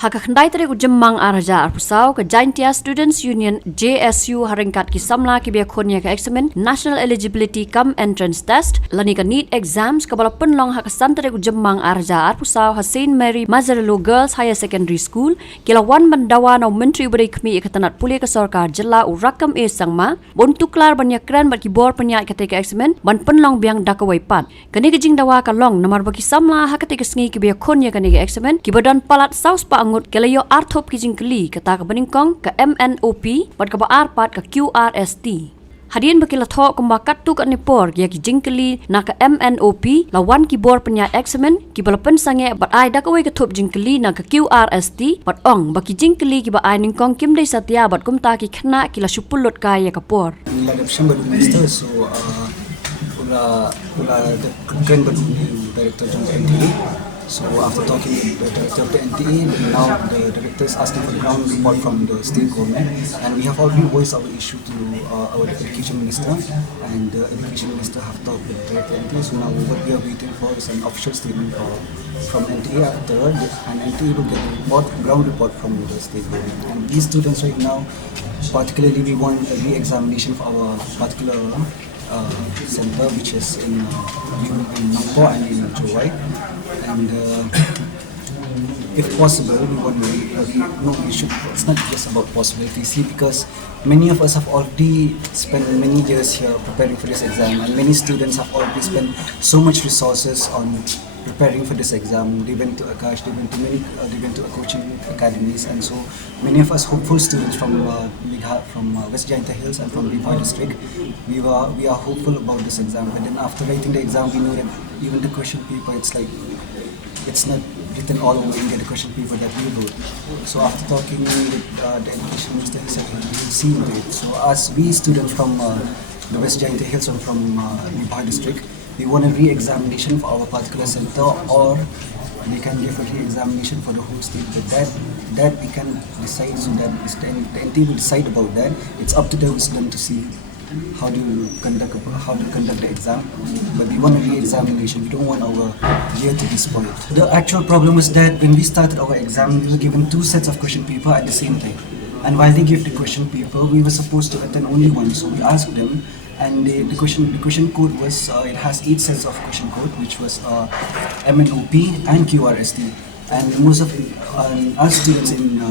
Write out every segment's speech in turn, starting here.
Hakakhandai tari ujemmang araja arpusau ke Jaintia Students Union JSU haringkat ki samla ki biakonia ke examen National Eligibility Cum Entrance Test lani ka NEET exams kabala penlong hakasan tari ujemmang araja arpusau ha Saint Mary Mazarelo Girls Higher Secondary School kila wan bandawa na menteri ubari kami ikatanat puli ke sarkar jela urakam e sangma bontuklar banyak kran bat ki bor penyak ketika examen ban penlong biang dakawai pat kani kejing dawa ka long namar bagi samla hakatika sengi ki biakonia kani ke examen ki badan palat saus pa angut kelayo arthop kijing keli kata ka beningkong ka MNOP pat ka baar pat ka QRST hadian bakila tho kumbakat tu ka nipor ya kijing keli na ka MNOP lawan ki bor penya examen ki balapen sange bat ai dak away ka thop jing keli na ka QRST pat ong baki jing keli ki ba ai ningkong kim dei satya bat kumta ki khna kila supulot ka ya ka por so ula kan director John NTE. So after talking to the director of the NTE, now the director is asking for the ground report from the state government, and we have already voiced our issue to our education minister, and the education minister have talked with the director of NTE. So now what we are waiting for is an official statement from NTE after, and NTE will get the ground report from the state government. And these students right now, particularly we want a re-examination of our particular center, which is in Nangpo and in Chowai. And if possible, we want we should. It's not just about possibility. See, because many of us have already spent many years here preparing for this exam, and many students have already spent so much resources on preparing for this exam. They went to Akash, they went to coaching academies, and so many of us hopeful students from West Jaintia Hills and from Bihar district, we are hopeful about this exam. But then after writing the exam, we know that even the question paper, it's not written all over India, the question paper that we wrote. So after talking with the education minister, he said he will see into it. So as we students from the West Jaintia Hills and from Bihar district, we want a re-examination for our particular center, or we can give a re-examination for the whole state. But that we can decide, so that the NT will decide about that. It's up to the student to see how to conduct the exam. But we want a re-examination. We don't want our year to be spoiled. The actual problem is that when we started our exam, we were given two sets of question paper at the same time. And while they gave the question paper, we were supposed to attend only one. So we asked them, and the question code was it has 8 sets of question code, which was MNOP and QRST. And most of our students in India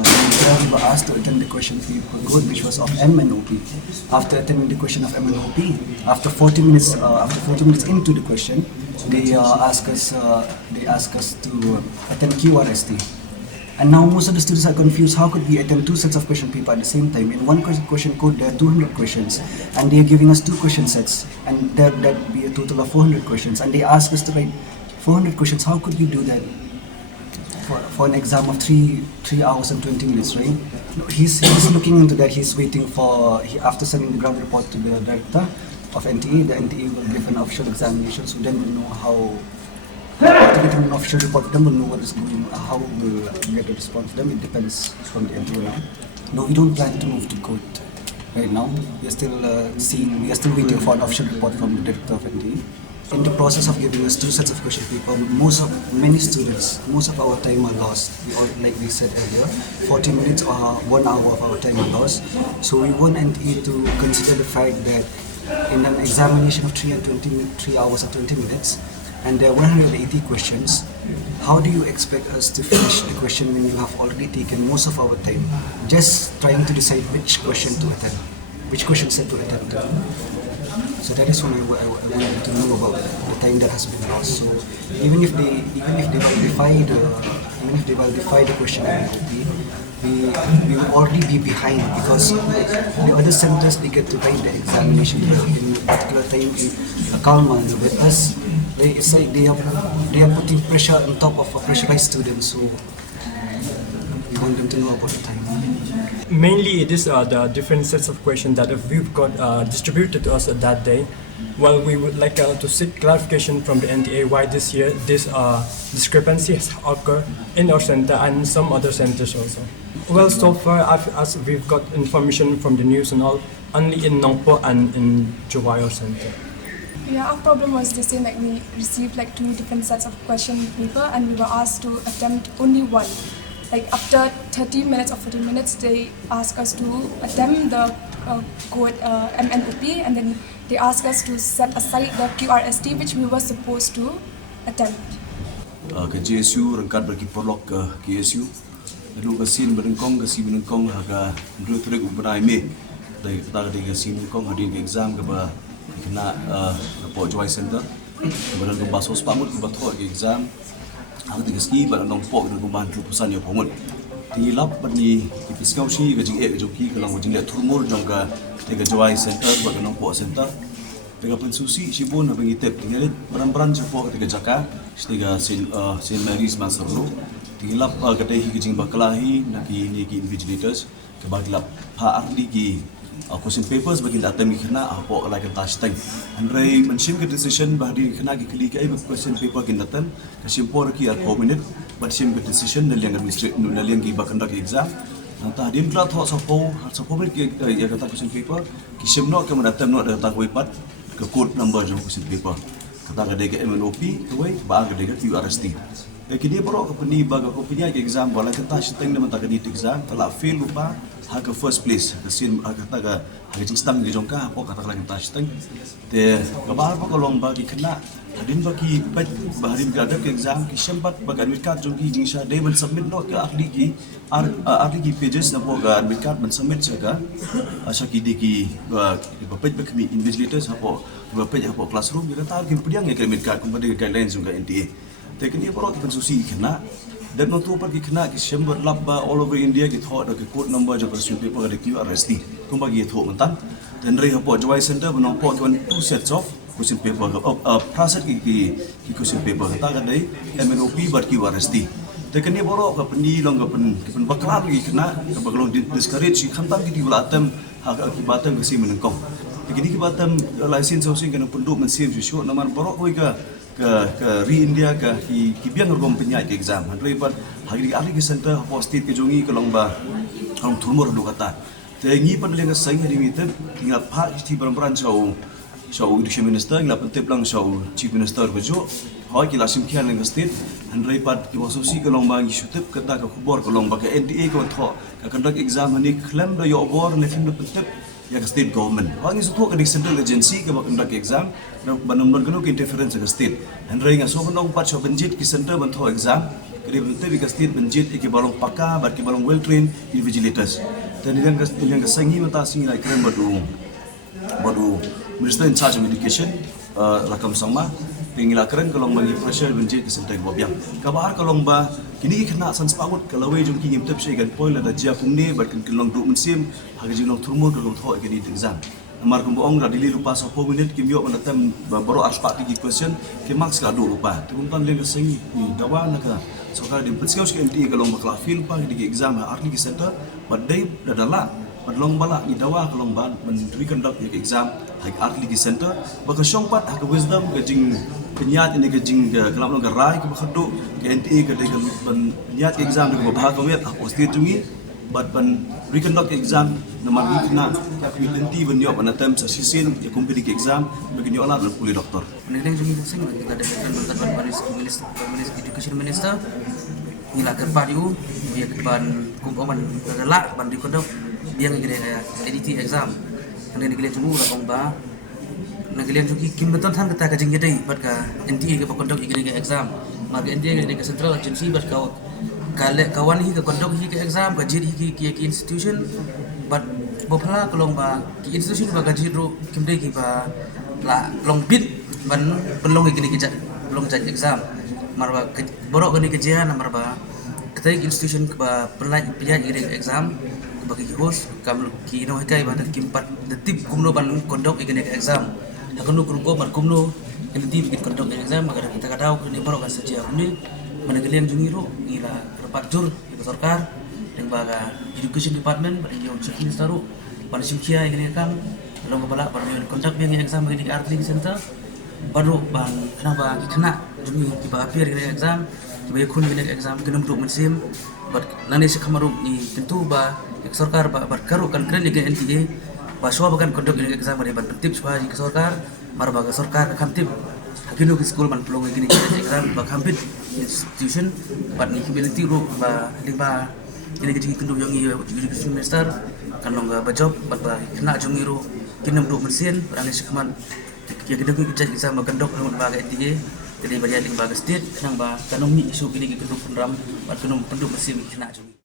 were asked to attend the question paper code, which was of MNOP. After attending the question of MNOP, after 40 minutes into the question, they asked us to attend QRST. And now most of the students are confused. How could we attend 2 sets of question paper at the same time? In one question code, there are 200 questions, and they are giving us 2 question sets, and that would be a total of 400 questions. And they ask us to write 400 questions. How could we do that for an exam of 3 hours and 20 minutes, right? He's looking into that. He's waiting for, after sending the ground report to the director of NTE, the NTE will give an official examination, so then we'll know how. After getting an official report, then we'll know what is going on, how we'll get a response. Then it depends from the NTE now. No, we don't plan to move to court right now. We are still waiting for an official report from the director of NTE. In the process of giving us 2 sets of question paper, many students, most of our time are lost. Like we said earlier, 40 minutes or 1 hour of our time are lost. So we want NTE to consider the fact that in an examination of 3 hours and 20 minutes, and there are 180 questions, how do you expect us to finish the question when you have already taken most of our time just trying to decide which question to attend, which question set to attend? So that is what I wanted to know about the time that has been lost. So even if they will defy the question we will already be behind, because the other centers, they get to write the examination in a particular time in Kalman. With us, it's like they are putting pressure on top of a pressurized student. So we want them to know about the time. Mainly, it is the different sets of questions that we've got distributed to us at that day. Well, we would like to seek clarification from the NTA why this year this discrepancy has occurred in our center and some other centers also. Well, so far, as we've got information from the news and all, only in Nangpo and in Chowai center. Yeah, our problem was the same. Like we received 2 different sets of question paper, and we were asked to attempt only one. like after 30 minutes or 40 minutes, they ask us to attempt the code MNOP, and then they ask us to set aside the QRST which we were supposed to attempt. Ke JSU rangkat bagi prolog ke KSU lalu ke sin berengkong ke si berengkong haga dulu teruk berai me dari kata ke sin berengkong hadir ke exam ke ba kena po joy center kemudian ke baso spamut ke bathok ke exam haga tiga ski ba nong po ke kumban tu pusan yo pomut tilap bani ke piskau si ke jing ke joki ke lang jing le turmur jong ka ke joy center ba ke nong po center Tega pensusi sibun abang itep tinggal beran-beran jepok ketika jaka setiga Saint Mary's Masarlo tinggal kedai hijing bakalahi naki ni ki invigilators ke bagilap pa arli ki question papers bagi datam kena apa la ke tashtang andrei menshim ke decision bahdi kena ki klik ai question paper kin datam kasimpor ki ar minute but sim ke decision naliang administrative naliang ki bakandak exam Nanta hadim kla thok sapo ki ya kata question paper kisim no ke mendatam no data wipat ke code number jong question paper kata ke dek MNOP ke wei ba ke dek QRST kini borok ke peni baga ko punya exam bola kata seteng de mata ke dit exam telah fail lupa ha ke first place ke sin kata ke ha ke stang ke jongka apa kata lagi ta seteng te ke ba ko lomba ki kena hadin bagi baharin ke ada ke exam ki sempat baga admit card jong ki jingsha de ben submit no ke ahli ki pages na po ga admit card ben submit jaga asa ki di ki bapet bakmi invigilators apa bapet apa classroom dia kata ki pediang ke admit card kepada guidelines juga NTA teknik porok ki pensusi kena dan notu pergi kena ki sember labba all over India ki thought ke code number jo question paper ke QRST kum bagi tho mentan dan rei hapo joy center benong po ki two sets of question paper process ki question paper ta ka dai MNOP bar QRST teknik porok ka pendi long ka pen bakral ki kena ka baglong discourage ki khantam ki diulatam ha ki batam ke si menengkong teknik ki batam license housing kana penduk mensim ju namar porok koi ke India ke ki biang ngom penyai ke exam handre pat hari ahli ke center posted ke jongi ke longba hang thumur lu kata te ngi pan le ngai hari mite tinggal pha ti beran chau education minister ngla pentep lang chau chief minister bejo hoi ki lasim khian le state handre pat ki wasosi ke longba ngi shutep kata ke khubor ke longba ke NTA ko tho ka conduct exam ni claim do yo bor ne film pentep ya ke state government wangi sutu ke central agency ke conduct exam banam-banam kenu ke interference ke state and ring aso benong pat so benjit ki center bantho exam ke bente ke state benjit ke balong paka bar ke balong well trained invigilators dan yang ke sangi mata sing lai krem badu minister in charge of education rakam sama pengila keren kalau bagi pressure benjit ke center bobiang kabar kalau ba kini kena sans pawut kalau we jom ki ngim tep sei gan point la dia kumne bar kan kelong du mensim hagi jilong turmo ke tho ke ni exam Amar kumboong radili lupa 10 minit kimyo menatem baru aspak 3 question ke max ka do lupa tumpan le sengi ni dawa naka so ka di petskau ke NTA kalau bakla fil pa di exam arli ki center badai dadala padlong bala ni dawa kalau ban menteri conduct di exam hak arli ki center baka syongpat hak wisdom ke jing penyat ini ke jing kelam long rai ke bakhdo ke NTA ke de penyat exam ke bahag wet posti tungi but ban reconduct exam namar kena community ben yo banatam sa sisin ya company exam bagi yo ala puli doktor Menilai jumlah sing kita ada bantuan baris education minister nila kerpadiu dia ban kumpulan relak ban reconduct dia ngire edit exam ane ngile jumu ra ongba ngile juki kim beton than kata kajing yedai bat ka NTA ke conduct ngire exam mar NTA ngire ke central agency bat ka kale kawan hi ke kondok hi ke exam ka jid hi ki institution but bophala kolong ba ki institution ba ka jid ro kimde ki ba la long bit ban pelong ki ni long jad exam marba borok gani ke jian marba ketai institution ba pelaj pian ire exam bagi host kam ki no kai ba kimpat detip kumno ban kondok ki ke exam hakunu kurko bar kumno ki detip ki kondok exam maka kita kadau ni borok ka saja ni mana kalian jungiro ila terpacur itu sarkar yang baga education department pada yang chief minister pada simkia yang ini kan long kepala pada yang kontak yang exam bagi di artling center baru ban kenapa kena jungi tiba akhir ini exam tiba kun ini exam kena untuk mensim but nani sekamaru ni tentu ba sarkar ba berkaru kan keren dengan NTA ba bahkan kontak ini exam pada ban tertib supaya sarkar marba sarkar kan tip hakino ke school man pelong gini exam ba kambit institution but ni humility ro ba lima ini ke kindu yang education minister kanong ba job ba kena jungi ro kinam do mesin rangi sekman kia kita exam ba kandok ba ga NTA jadi barian di ba state nang ba kanong ni isu kini ke kindu penram ba kanong pendu mesin kena jungi